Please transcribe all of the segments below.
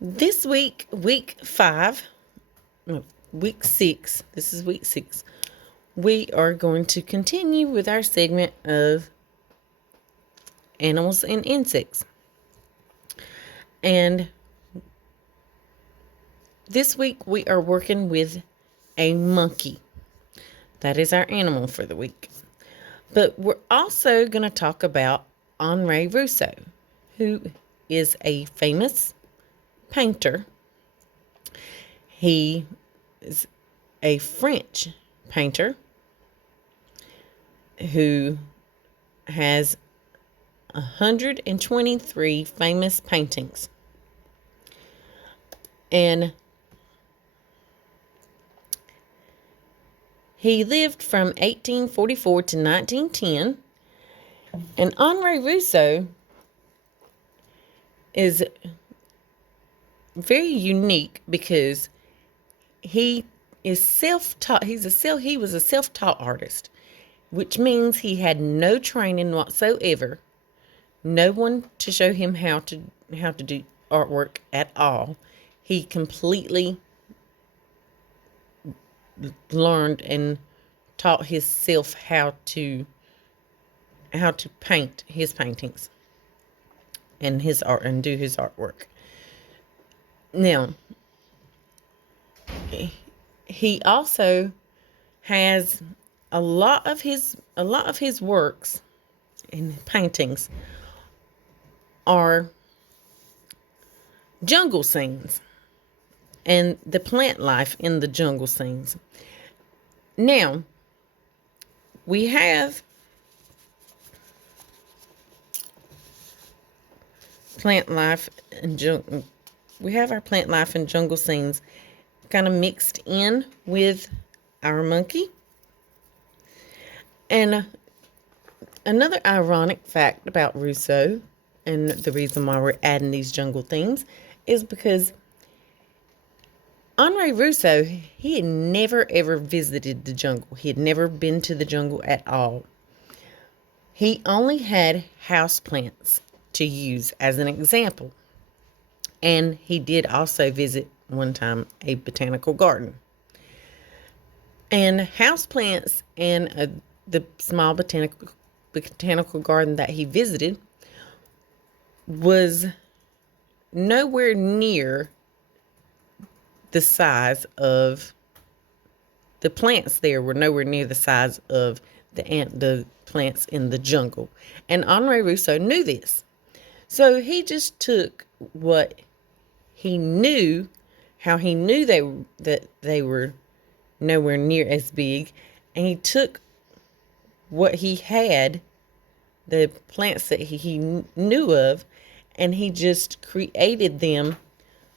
This week, week 5, no, week 6, this is week 6, we are going to continue with our segment of animals and insects. And this week we are working with a monkey. That is our animal for the week. But we're also going to talk about Henri Rousseau, who is a famous painter. He is a French painter who has 123 famous paintings. And he lived from 1844 to 1910. And Henri Rousseau is very unique because he is self-taught. He was a self-taught artist, which means he had no training whatsoever, no one to show him how to do artwork at all. He completely learned and taught himself how to paint his paintings and his art and do his artwork. Now, he also has a lot of his works and paintings are jungle scenes and the plant life in the jungle scenes. Now, we have plant life and our plant life and jungle scenes kind of mixed in with our monkey. And another ironic fact about Rousseau, and the reason why we're adding these jungle things, is because Henri Rousseau, he had never ever visited the jungle. He had never been to the jungle at all. He only had houseplants to use as an example. And he did also visit one time a botanical garden. And houseplants and the small botanical garden that he visited was nowhere near the size of the plants there were nowhere near the size of the plants in the jungle. And Henri Rousseau knew this. So he just took what he knew, how he knew that they were nowhere near as big, and he took what he had, the plants that he knew of, and he just created them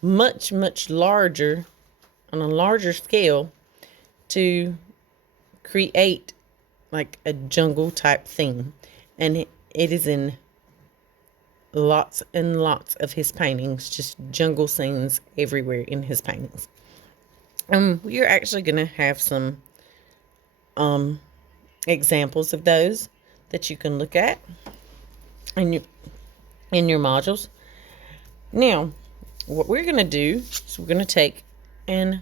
much, much larger, on a larger scale, to create like a jungle type theme. And it is in lots and lots of his paintings, just jungle scenes everywhere in his paintings. We're actually going to have some examples of those that you can look at in your modules. Now, what we're going to do is we're going to take and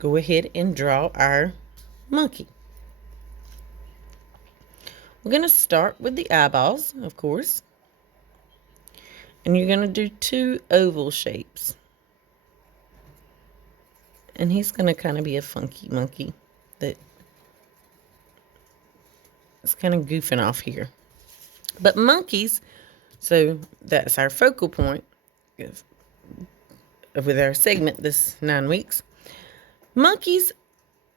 go ahead and draw our monkey. We're going to start with the eyeballs, of course. And you're going to do 2 oval shapes. And he's going to kind of be a funky monkey that is kind of goofing off here. But monkeys, so that's our focal point with our segment this 9 weeks. Monkeys'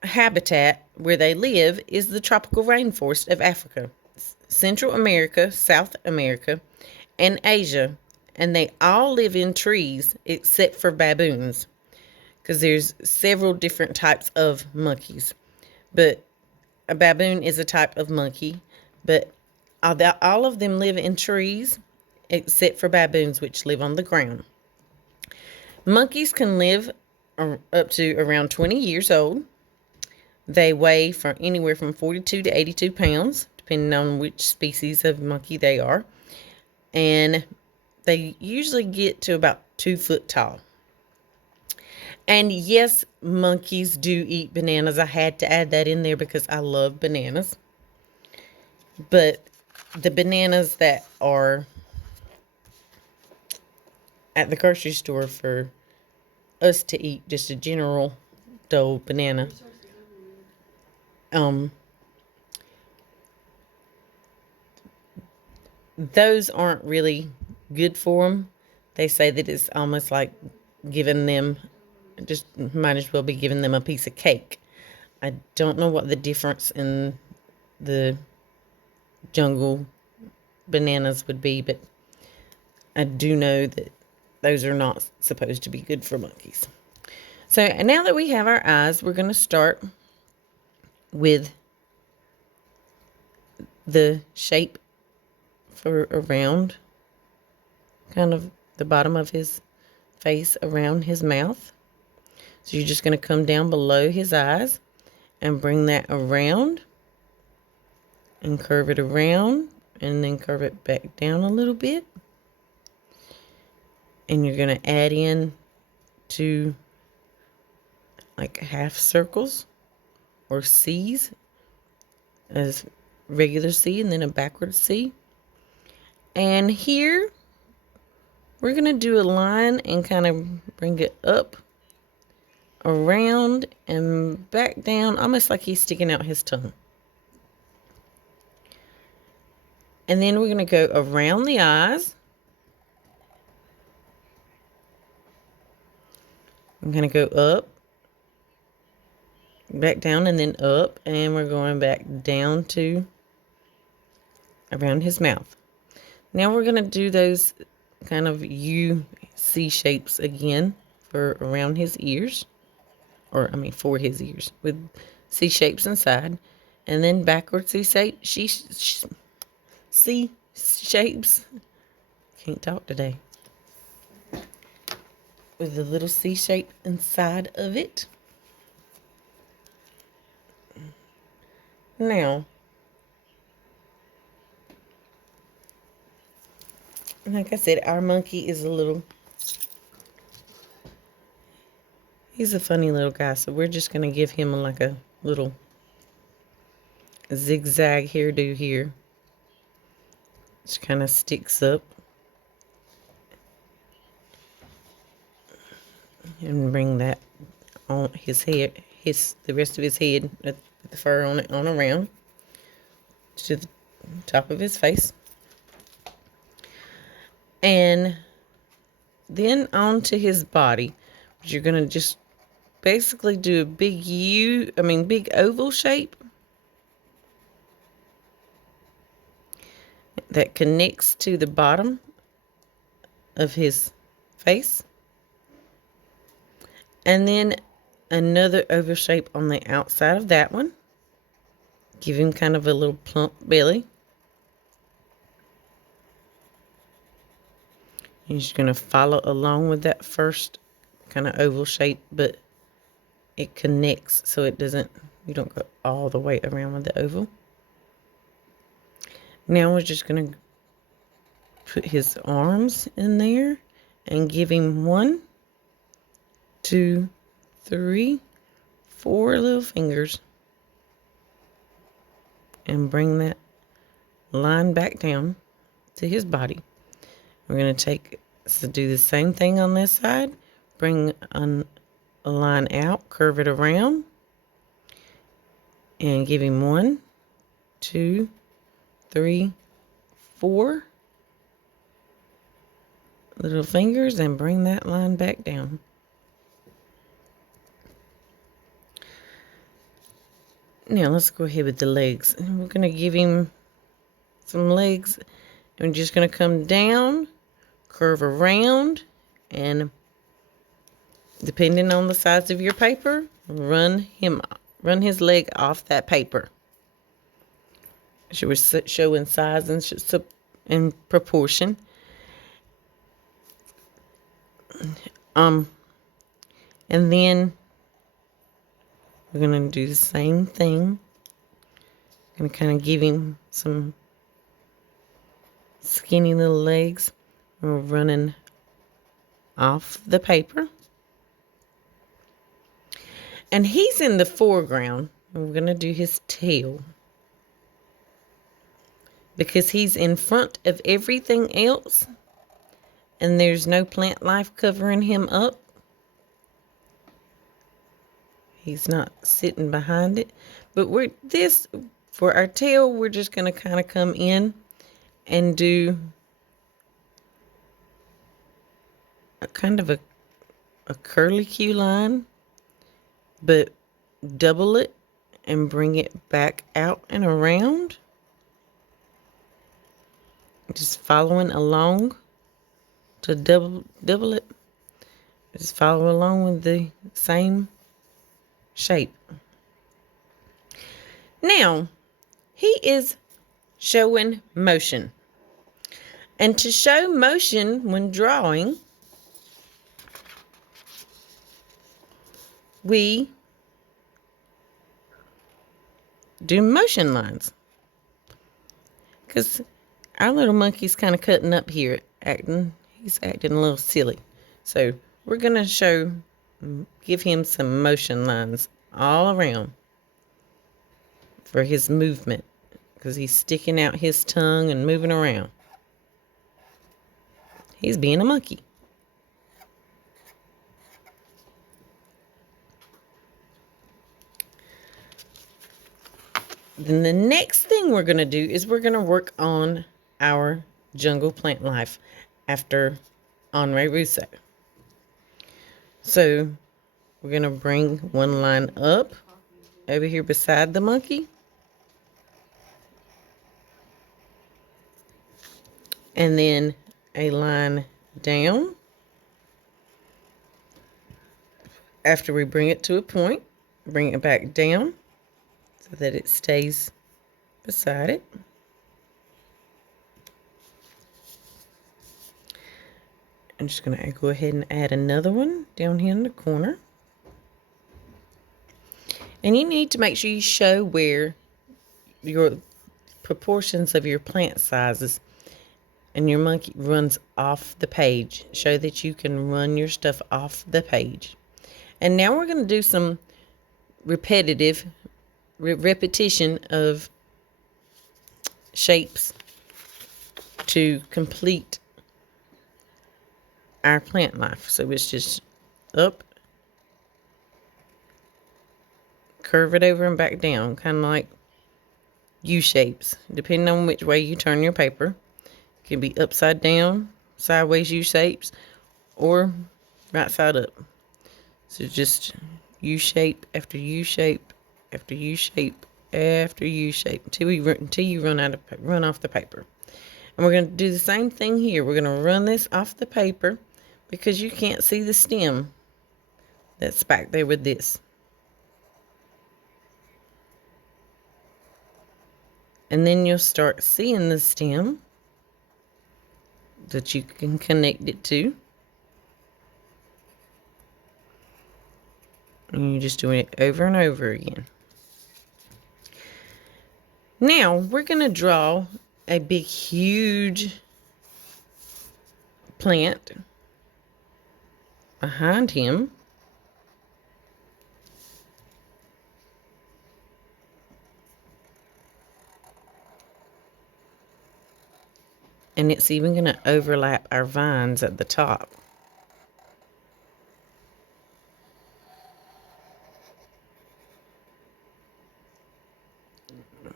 habitat where they live is the tropical rainforest of Africa, Central America, South America, and Asia. And they all live in trees except for baboons, because there's several different types of monkeys. But a baboon is a type of monkey, but all of them live in trees except for baboons, which live on the ground. Monkeys can live up to around 20 years old. They weigh from anywhere from 42 to 82 pounds, depending on which species of monkey they are. And They usually get to about 2 foot tall. And yes, monkeys do eat bananas. I had to add that in there because I love bananas. But the bananas that are at the grocery store for us to eat, just a general dull banana, those aren't really good for them. They say that it's almost like giving them, just might as well be giving them a piece of cake. I don't know what the difference in the jungle bananas would be, but I do know that those are not supposed to be good for monkeys. So now that we have our eyes, we're going to start with the shape for around kind of the bottom of his face, around his mouth. So you're just going to come down below his eyes and bring that around and curve it around and then curve it back down a little bit. And you're going to add in two like half circles or C's, as regular C and then a backward C. And here we're going to do a line and kind of bring it up, around, and back down, almost like he's sticking out his tongue. And then we're going to go around the eyes. I'm going to go up, back down, and then up, and we're going back down to around his mouth. Now we're going to do those kind of C shapes again for around his ears, or I mean for his ears, with C shapes inside, and then backward C shapes. Can't talk today. With a little C shape inside of it. Now, like I said, our monkey is he's a funny little guy, so we're just going to give him like a little zigzag hairdo here. Just kind of sticks up. And bring that on his head, the rest of his head, with the fur on it, on around to the top of his face. And then onto his body, which you're going to just basically do a big oval shape that connects to the bottom of his face. And then another oval shape on the outside of that one. Give him kind of a little plump belly. You're just going to follow along with that first kind of oval shape, but it connects so you don't go all the way around with the oval. Now we're just going to put his arms in there and give him 1, 2, 3, 4 little fingers. And bring that line back down to his body. We're going to do the same thing on this side. Bring a line out, curve it around, and give him 1, 2, 3, 4 little fingers and bring that line back down. Now let's go ahead with the legs. And we're going to give him some legs. And we're just going to come down, curve around, and depending on the size of your paper, run his leg off that paper. So we're showing size and proportion. And then we're going to do the same thing. Going to kind of give him some skinny little legs. We're running off the paper. And he's in the foreground. We're going to do his tail, because he's in front of everything else and there's no plant life covering him up. He's not sitting behind it. But for our tail, we're just going to kind of come in and do a kind of a curlicue line, but double it and bring it back out and around. Just following along to double it. Just follow along with the same shape. Now, he is showing motion. And to show motion when drawing, we do motion lines. Because our little monkey's kind of cutting up here, he's acting a little silly. So we're going to give him some motion lines all around for his movement, because he's sticking out his tongue and moving around. He's being a monkey. Then the next thing we're going to do is we're going to work on our jungle plant life after Henri Rousseau. So we're going to bring one line up over here beside the monkey. And then a line down. After we bring it to a point, bring it back down so that it stays beside it. I'm just going to go ahead and add another one down here in the corner. And you need to make sure you show where your proportions of your plant sizes and your monkey runs off the page. Show that you can run your stuff off the page. And now we're going to do some repetition of shapes to complete our plant life. So it's just up, curve it over and back down, kind of like U shapes, depending on which way you turn your paper. It can be upside down, sideways U shapes, or right side up. So just U shape after U shape after U shape after U shape until you run off the paper. And we're going to do the same thing here. We're going to run this off the paper because you can't see the stem that's back there with this. And then you'll start seeing the stem that you can connect it to. And you're just doing it over and over again. Now, we're going to draw a big, huge plant behind him. And it's even going to overlap our vines at the top.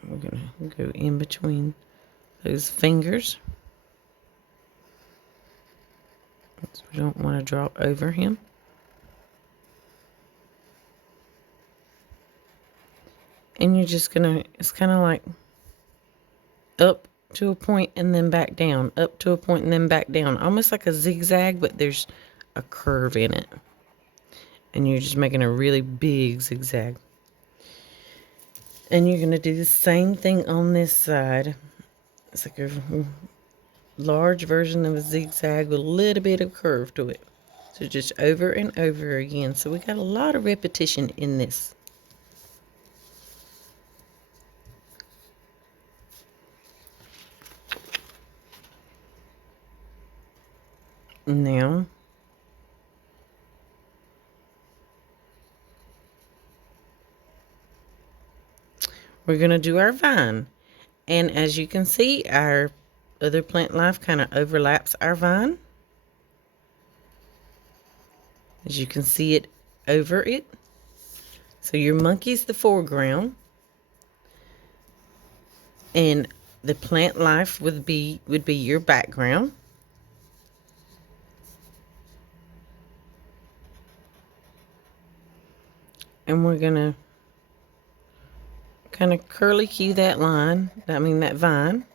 We're going to go in between those fingers. We don't want to draw over him. And you're just going to, it's kind of like up to a point and then back down, up to a point and then back down, almost like a zigzag, but there's a curve in it. And you're just making a really big zigzag. And you're going to do the same thing on this side. It's like a large version of a zigzag with a little bit of curve to it. So just over and over again. So we got a lot of repetition in this. Now, we're going to do our vine. And as you can see, our other plant life kind of overlaps our vine. As you can see it over it. So your monkey's the foreground. And the plant life would be your background. And we're going to kind of curly cue that line, that vine.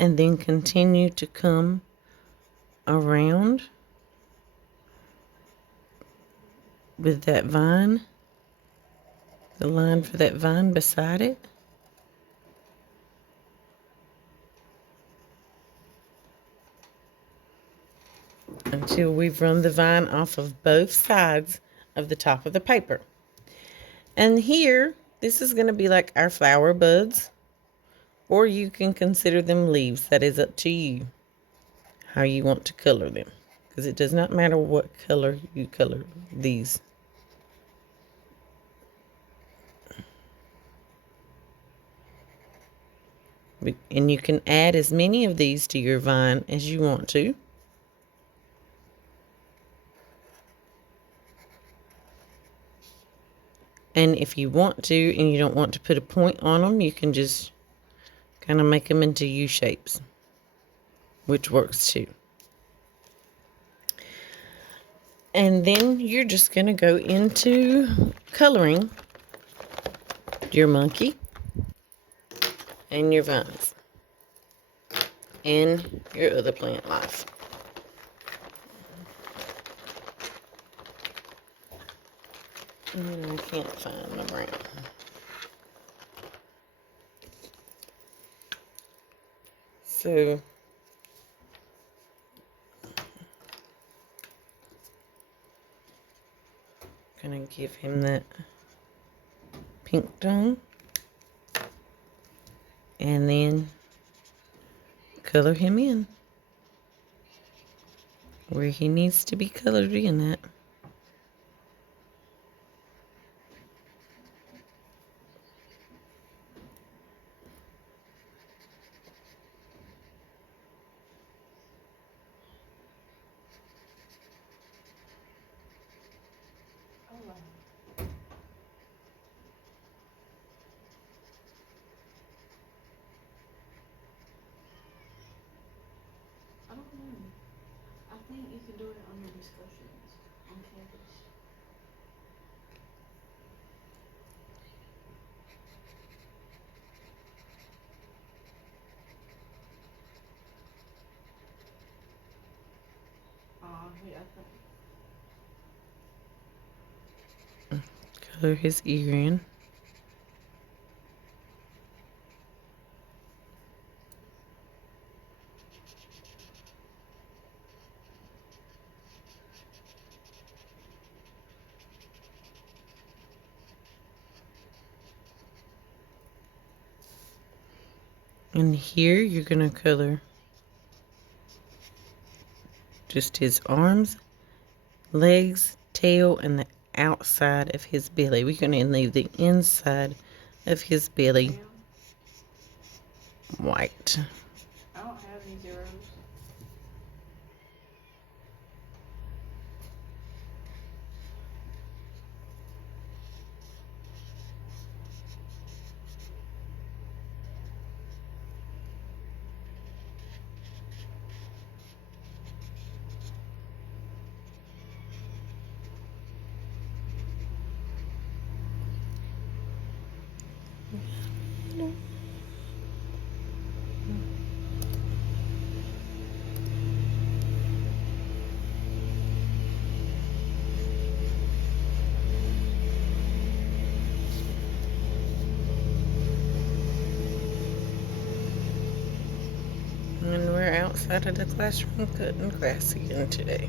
And then continue to come around with that vine, the line for that vine beside it. Until we've run the vine off of both sides of the top of the paper. And here, this is going to be like our flower buds, or you can consider them leaves. That is up to you, how you want to color them, because it does not matter what color you color these. And you can add as many of these to your vine as you want to. And if you want to, and you don't want to put a point on them, you can just kind of make them into U shapes, which works too. And then you're just going to go into coloring your monkey and your vines and your other plant life. I can't find my brown. So I'm gonna give him that pink tone and then color him in where he needs to be colored in at. I don't know. I think you can do it on the discussions on campus. Yeah, I think. Color his ear in. And here you're gonna color just his arms, legs, tail, and the outside of his belly. We're gonna leave the inside of his belly white. I don't have any zeros. And we're outside of the classroom cutting grass again today.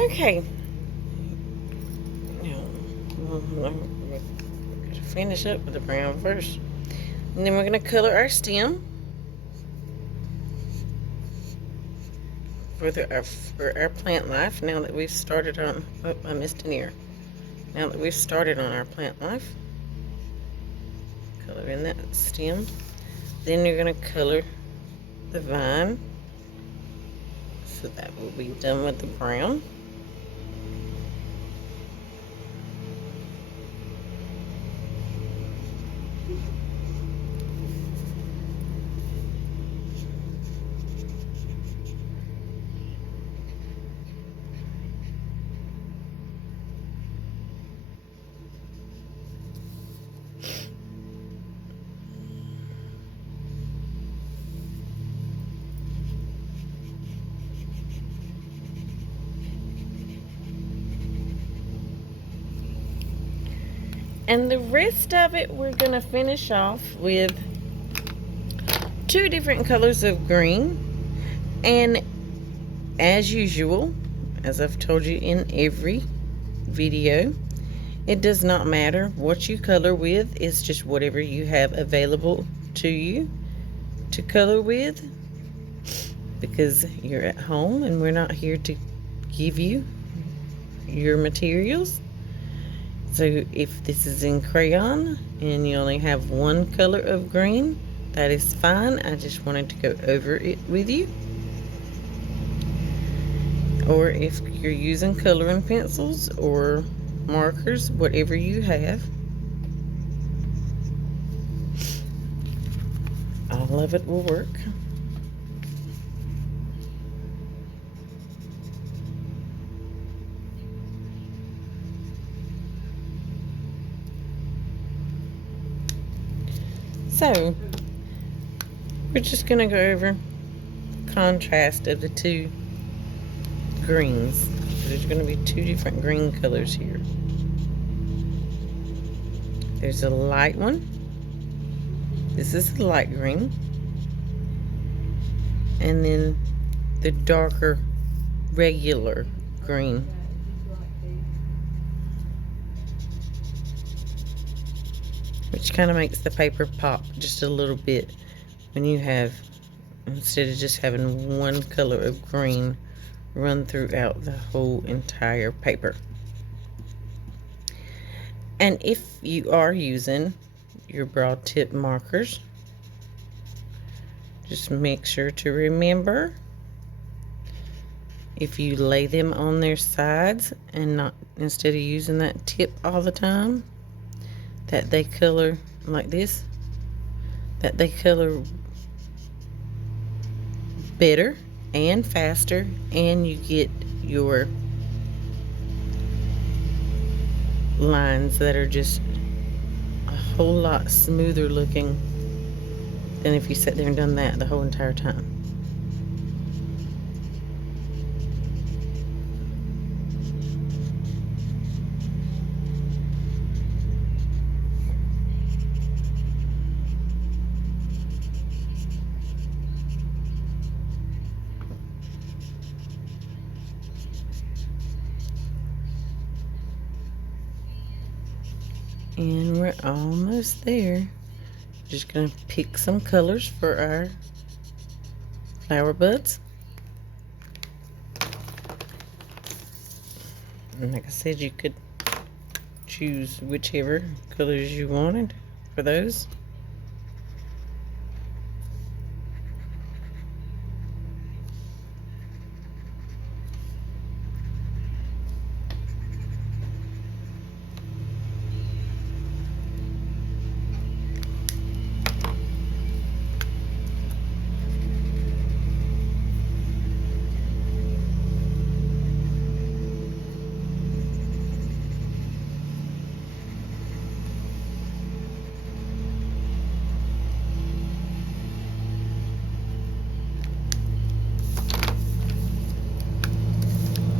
Okay. Now, we're going to finish up with the brown first. And then we're going to color our stem for our plant life. Now that we've started on, oh, I missed an ear. Now that we've started on our plant life, color in that stem. Then you're going to color the vine. So that will be done with the brown. And the rest of it, we're going to finish off with 2 different colors of green. And as usual, as I've told you in every video, it does not matter what you color with. It's just whatever you have available to you to color with, because you're at home and we're not here to give you your materials. So if this is in crayon and you only have one color of green, that is fine. I just wanted to go over it with you. Or if you're using coloring pencils or markers, whatever you have, all of it will work. So we're just going to go over contrast of the 2 greens. There's going to be 2 different green colors here. There's a light one. This is the light green. And then the darker regular green. Which kind of makes the paper pop just a little bit when you have, instead of just having one color of green run throughout the whole entire paper. And if you are using your broad tip markers, just make sure to remember, if you lay them on their sides and not, instead of using that tip all the time, that they color like this, that they color better and faster, and you get your lines that are just a whole lot smoother looking than if you sat there and done that the whole entire time. And we're almost there. Just gonna pick some colors for our flower buds. And like I said, you could choose whichever colors you wanted for those.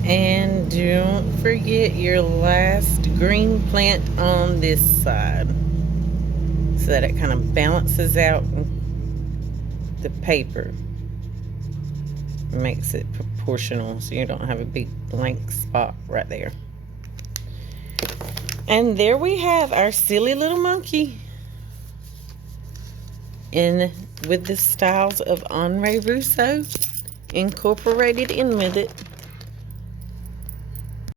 And don't forget your last green plant on this side, so that it kind of balances out the paper. makes it proportional so you don't have a big blank spot right there. And there we have our silly little monkey with the styles of Henri Rousseau incorporated in with it.